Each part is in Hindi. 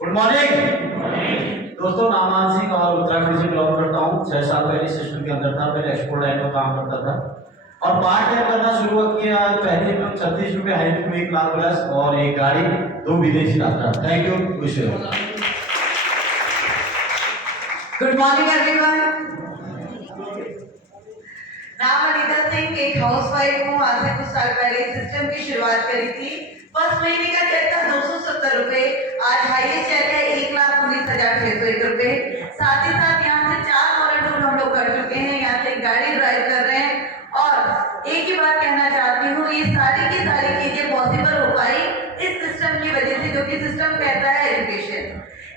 गुड मॉर्निंग दोस्तों। नामान सिंह और उत्तराखंड से बिलोंग करता हूँ। 6 साल पहले सिस्टम के अंदर था, पहले एक्सपोर्ट लाइन में काम करता था और पार्ट टाइम करना शुरू किया। पहले इनकम 36 रुपये, हाई इनकम 1 लाख प्लस और एक गाड़ी, 2 विदेशी यात्रा। Thank you, wish you. Good morning everyone. नाम अनीता सिंह, एक हाउसवाइफ हूँ। आज से कुछ साल पहले सिस्टम की शुरुआत करी थी। फर्स्ट महीने का चेक था 270 रुपए, आज हाईएस्ट चेक है 1,19,601 रुपए। साथ ही साथ यहाँ से 4 फॉरेन टूर हम लोग कर चुके हैं, यहाँ से गाड़ी ड्राइव कर रहे हैं। और एक ही बात कहना चाहती हूँ, ये सारी की सारी चीजें पॉसिबल हो पाई इस सिस्टम की वजह से, जो कि सिस्टम कहता है एजुकेशन।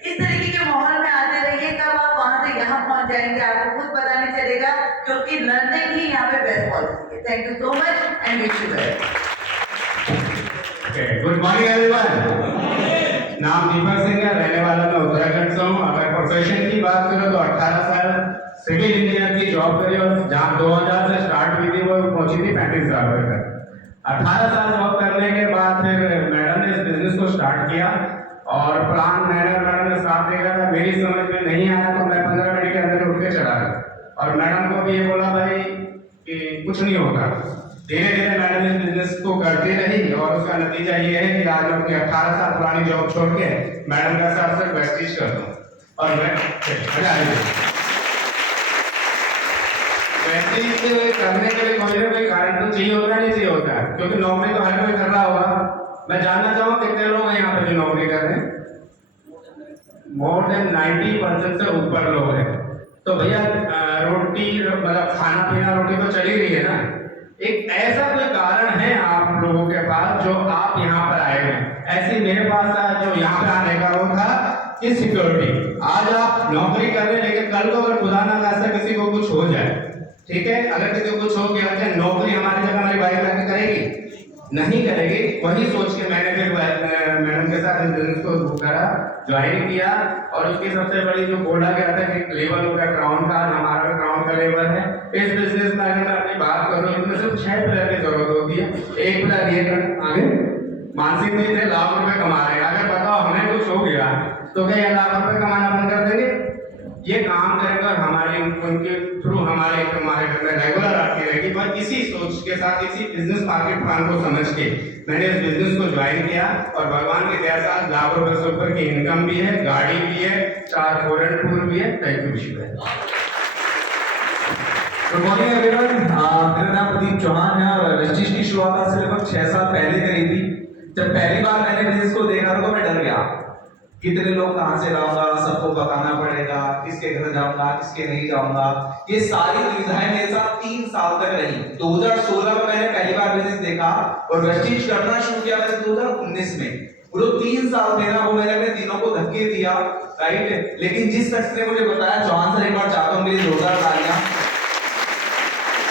इस तरीके के माहौल में आते रहिए, कब आप वहां से यहाँ पहुंच जाएंगे आपको खुद पता नहीं चलेगा, क्योंकि लर्निंग ही यहाँ पे बेस्ट पॉलिसी है। Thank you so much and wish you well. Good morning everyone. नाम दीपक सिंह है, रहने वाला मैं उत्तराखंड से हूँ। अगर प्रोफेशन की बात करो तो 18 साल सिविल इंजीनियर की जॉब करी और जहाँ 2000 से स्टार्ट हुई थी वो पहुंची थी 35,000 रुपए तक। 18 साल जॉब करने के बाद फिर मैडम ने इस बिजनेस को स्टार्ट किया और प्लान मैडम ने साथ देखा था। मेरी समझ में नहीं आया तो मैं 15 मिनट के अंदर उठ के चला गया और मैडम को भी ये बोला भाई कि कुछ नहीं होगा। धीरे धीरे मैडम इस बिजनेस को करती रही और उसका नतीजा ये है कि आज अपनी 18 साल पुरानी जॉब छोड़ के मैडम का साथ सिर्फ वेस्टिज करता हूँ और मैं वेस्टिज करने के लिए कोई ना कोई कारण तो चाहिए होता नहीं चाहिए होता, क्योंकि नौकरी तो हर कोई कर रहा होगा। मैं जानना चाहूँ कितने लोग हैं यहाँ पे जो नौकरी कर रहे हैं? मोर देन 90% से ऊपर लोग हैं। तो भैया रोटी मतलब खाना पीना रोटी तो चली रही है ना। एक ऐसा कोई कारण है आप लोगों के पास जो आप यहाँ पर आए हैं। ऐसे मेरे पास जो यहाँ पे आने का वो था कि सिक्योरिटी। आज आप नौकरी कर रहे हैं लेकिन कल को अगर खुदा ना खास्ता किसी को कुछ हो जाए, ठीक है, अगर किसी को कुछ हो गया क्या नौकरी हमारी जगह हमारी वाइफ आके करेगी? नहीं करेगी। वही सोच के मैंने फिर मैडम के साथ इस बिजनेस को करा, ज्वाइन किया और उसकी सबसे बड़ी जो बोला गया था कि लेवल हो गया क्राउन का, हमारा भी क्राउन का लेवल है। इस बिजनेस में अगर मैं अपनी बात करूँ इसमें सिर्फ 6 पिलर की जरूरत होती है। एक पिलर ये आगे मानसिक जी से लाख रुपए कमा रहे हैं, अगर बताओ हमें कुछ हो गया तो क्या ये लाख रुपए कमाना बंद कर देंगे? ये काम करेगा और हमारे उनके थ्रू हमारे घर में रेगुलर आती रहेगी। पर इसी सोच के साथ, इसी बिजनेस मार्केट प्लान को समझ के मैंने इस बिजनेस को ज्वाइन किया और भगवान की दया से लाख रुपए से ऊपर की इनकम भी है, गाड़ी भी है, 4 फॉरेन टूर भी है। Thank you Shiv. Good morning everyone. मेरा नाम प्रदीप चौहान है और वेस्टिज की शुरुआत आज से लगभग 6 साल पहले करी थी। जब पहली बार मैंने बिजनेस को देखा था तो मैं डर गया, कितने लोग कहाँ से लाऊंगा, सबको बताना पड़ेगा, किसके घर जाऊंगा, किसके नहीं जाऊंगा। ये सारी दुविधाएं मेरे साथ 3 साल तक रही। 2016 में मैंने पहली बार बिजनेस देखा और वेस्टिज करना शुरू किया मैंने 2019 में। वो 3 साल मेरा वो मैंने अपने दिनों को धक्के दिया, राइट। लेकिन जिस शख्स ने मुझे बताया, चौहान सर एक बार चाहता हूँ मेरी जोरदार तालियां।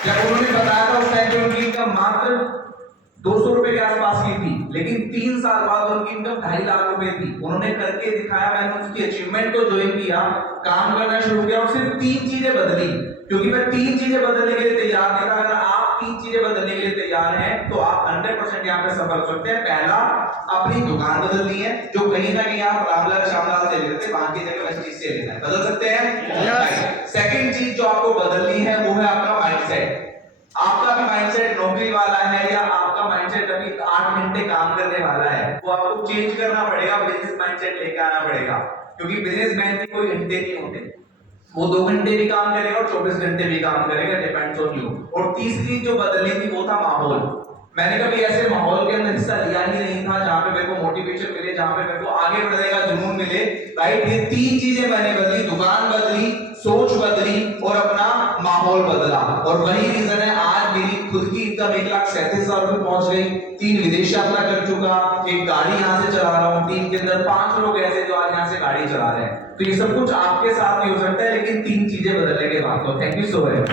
जब उन्होंने बताया था उस टाइम पे उनकी इनकम मात्र 200 रुपए के आसपास की थी, लेकिन 3 साल बाद उनकी इनकम 2.5 लाख रुपए थी। उन्होंने करके दिखाया, मैंने उसकी अचीवमेंट को ज्वाइन किया, काम करना शुरू किया और सिर्फ 3 चीजें बदली, क्योंकि मैं 3 चीजें बदलने के लिए तैयार नहीं था। अगर आप 3 चीजें बदलने के लिए तैयार हैं तो आप 100% यहाँ पे सफल हो सकते हैं। पहला, अपनी दुकान बदलनी है, जो कहीं ना कहीं आप रामलाल श्यामलाल से लेते थे, वहां की जगह वेस्टिज से लेना है, बदल सकते हैं। सेकंड चीज जो आपको बदलनी है वो है आपका माइंडसेट। आपका भी माइंडसेट नौकरी वाला है या आपका माइंडसेट अभी 8 घंटे काम करने वाला है, वो आपको चेंज करना पड़ेगा, बिजनेस माइंडसेट लेके आना पड़ेगा। क्योंकि बिजनेसमैन के कोई घंटे नहीं होते, वो 2 घंटे भी काम करेगा और 24 घंटे भी काम करेगा, डिपेंड्स ऑन यू। और तीसरी जो बदलनी थी वो था माहौल। मैंने कभी ऐसे माहौल के अंदर हिस्सा लिया ही नहीं था जहां पे मेरे को मोटिवेशन मिले, जहां पे मेरे को आगे बढ़ने का जुनून मिले, राइट। ये 3 चीजें मैंने बदली, दुकान बदली, सोच बदली और अपना माहौल बदला। और वही रीजन है आज मेरी खुद की इनकम 1,37,000 रुपए पहुंच गई। 3 विदेश यात्रा कर चुका, एक गाड़ी यहाँ से चला रहा हूँ, 3 के अंदर 5 लोग ऐसे जो आज यहाँ से गाड़ी चला रहे हैं। तो ये सब कुछ आपके साथ भी हो सकता है, लेकिन 3 चीजें बदलने के बाद। तो thank you so much.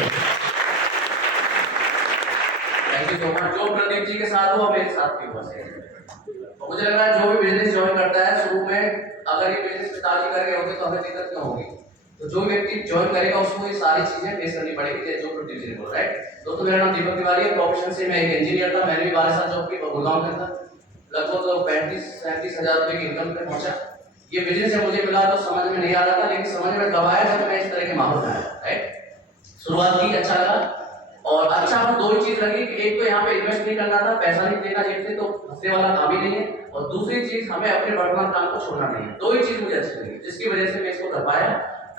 Thank you so much. जो प्रदीप जी के साथ हुआ मेरे साथ भी हुआ सेम। मुझे लग रहा है जो भी बिजनेस ज्वाइन करता है शुरू में, अगर ये बिजनेस पिताजी करके होते तो हमें दिक्कत क्यों होगी। तो जो व्यक्ति ज्वाइन करेगा उसको ये सारी चीजें फेस करनी पड़ेगी, जो प्रदीप जी ने बोला, राइट। दोस्तों मेरा नाम दीपक तिवारी है, प्रोफेशन से मैं एक इंजीनियर था। मैंने भी 12 साल जॉब की गुड़गांव में था, लगभग 35-37 हजार रुपए की इनकम पे पहुंचा। ये बिजनेस जब मुझे मिला तो समझ में नहीं आ रहा था, लेकिन समझ में कब आया जब मैं इस तरह के माहौल में आया, राइट। शुरुआत की, अच्छा लगा, और अच्छा हमें दो ही चीज लगी कि एक तो यहाँ पे इन्वेस्ट नहीं करना था, पैसा नहीं देना जेब से, तो हंसने वाला काम ही नहीं है, और दूसरी चीज हमें अपने वर्तमान काम को छोड़ना नहीं है। दो ही चीज मुझे अच्छी लगी, जिसकी वजह से मैं इसको कर पाया।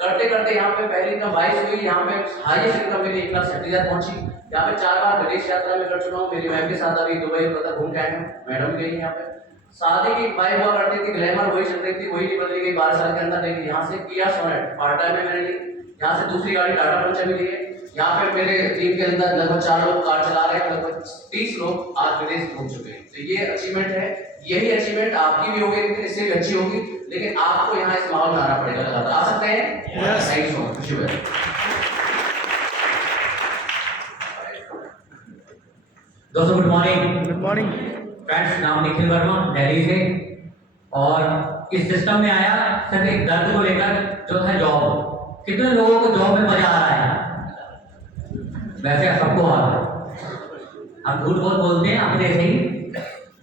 करते करते यहाँ पे पहली इनकम 22 हुई, यहाँ पे हाईएस्ट इनकम मेरी 1,60,000 पहुंची। यहाँ पे 4 बार विदेश यात्रा में कर चुका हूँ, मेरी मैम के साथ अभी दुबई कतर घूम के आए हैं, मैडम गई यहाँ पे। शादी की वाइफ हुआ करती थी, ग्लैमर वही चल रही थी, वही नहीं बदली गई 12 साल के अंदर, लेकिन यहाँ से किया सोनेट पार्ट टाइम में मैंने ली, यहाँ से दूसरी गाड़ी टाटा पंच भी ली है। यहाँ पे मेरे टीम के अंदर लगभग 4 लोग कार चला रहे हैं, लगभग 30 लोग आज विदेश घूम चुके हैं। तो ये अचीवमेंट है, यही अचीवमेंट आपकी भी होगी, लेकिन इससे भी अच्छी होगी, लेकिन आपको यहाँ इस माहौल में आना पड़ेगा। लगातार आ सकते हैं। थैंक यू सो मच, शुक्रिया। दोस्तों good morning. Good morning. Friends, नाम निखिल वर्मा, दिल्ली से, और इस सिस्टम में आया सिर्फ एक दर्द को लेकर, जो था जॉब। कितने लोगों को जॉब में मजा आ रहा है? वैसे सबको आ रहा है, हम झूठ बहुत बोलते हैं अपने से ही।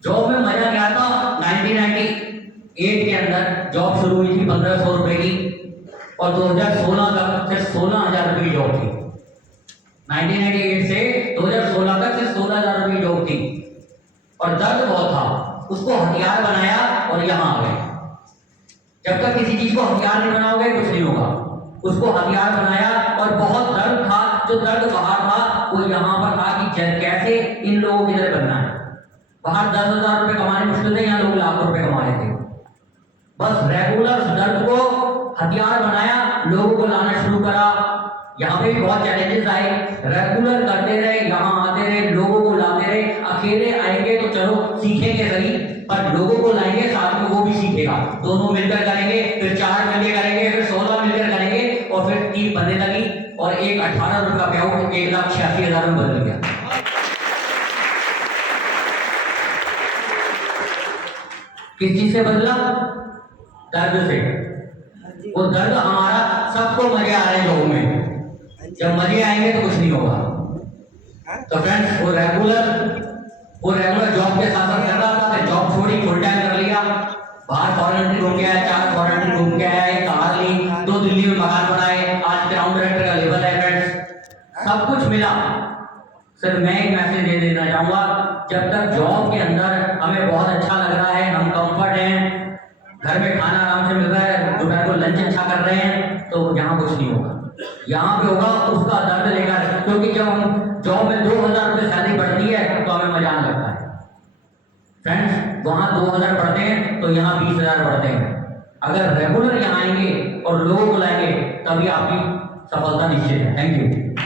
जॉब में मजा क्या था? 1998 के अंदर जॉब शुरू हुई थी 1500 रुपए की, और 2016 तक सिर्फ 16,000 रुपए की जॉब थी। 1998 से 2016 तक सिर्फ 16,000 रुपए की जॉब थी, और दर्द बहुत था। उसको हथियार बनाया और यहाँ आ गए। जब तक किसी चीज को हथियार नहीं बनाओगे कुछ नहीं होगा। उसको हथियार बनाया, और बहुत दर्द था। जो दर्द बाहर था वो यहाँ पर था कि कैसे इन लोगों की तरह बनना है। बाहर 10,000 रुपए कमाने मुश्किल थे, यहाँ लोग लाख रुपए कमा रहे थे। बस रेगुलर दर्द को हथियार बनाया, लोगों को लाना शुरू करा। यहाँ पे भी बहुत चैलेंजेस आए, रेगुलर करते रहे, यहाँ आते रहे, लोगों को लाते रहे। अकेले आएंगे तो चलो सीखेंगे सही, पर लोगों को लाएंगे साथ में, वो भी सीखेगा। दोनों मिलकर करेंगे, फिर 4 मिलकर करेंगे, फिर 16 मिलकर करेंगे, और फिर 3 बनने लगी, और एक 18 रुपए का पैकेट 1,86,000 में बदल गया। किस चीज से बदला? दर्द से। वो दर्द हमारा, सबको मजे आ रहे हैं लोगों में, जब मजे आएंगे तो कुछ नहीं होगा। तो फ्रेंड्स, वो रेगुलर जॉब के साथ कर रहा था, फिर जॉब छोड़ी, फुल टाइम कर लिया। बाहर फॉरेन घूम के आया, 4 फॉरेन घूम के आया, एक कार ली, 2 दिल्ली में मकान बनाए, आज ग्राउंड डायरेक्टर का लेवल है। फ्रेंड्स, सब कुछ मिला। सिर्फ मैं एक मैसेज दे देना चाहूंगा, जब तक जॉब के अंदर हमें बहुत अच्छा लग रहा है, हम कंफर्ट हैं, घर में खाना आराम से मिल रहा है, दोपहर को लंच अच्छा कर रहे हैं, तो यहाँ कुछ नहीं होगा। यहाँ पे होगा उसका दर्द लेकर, क्योंकि जब हम जॉब में 2,000 रुपये सैलरी बढ़ती है तो हमें मजा आने लगता है। फ्रेंड्स, वहाँ 2,000 बढ़ते हैं तो यहाँ 20,000 बढ़ते हैं। अगर रेगुलर यहाँ आएंगे और लोगों को लाएंगे, तभी आपकी सफलता निश्चित है। Thank you.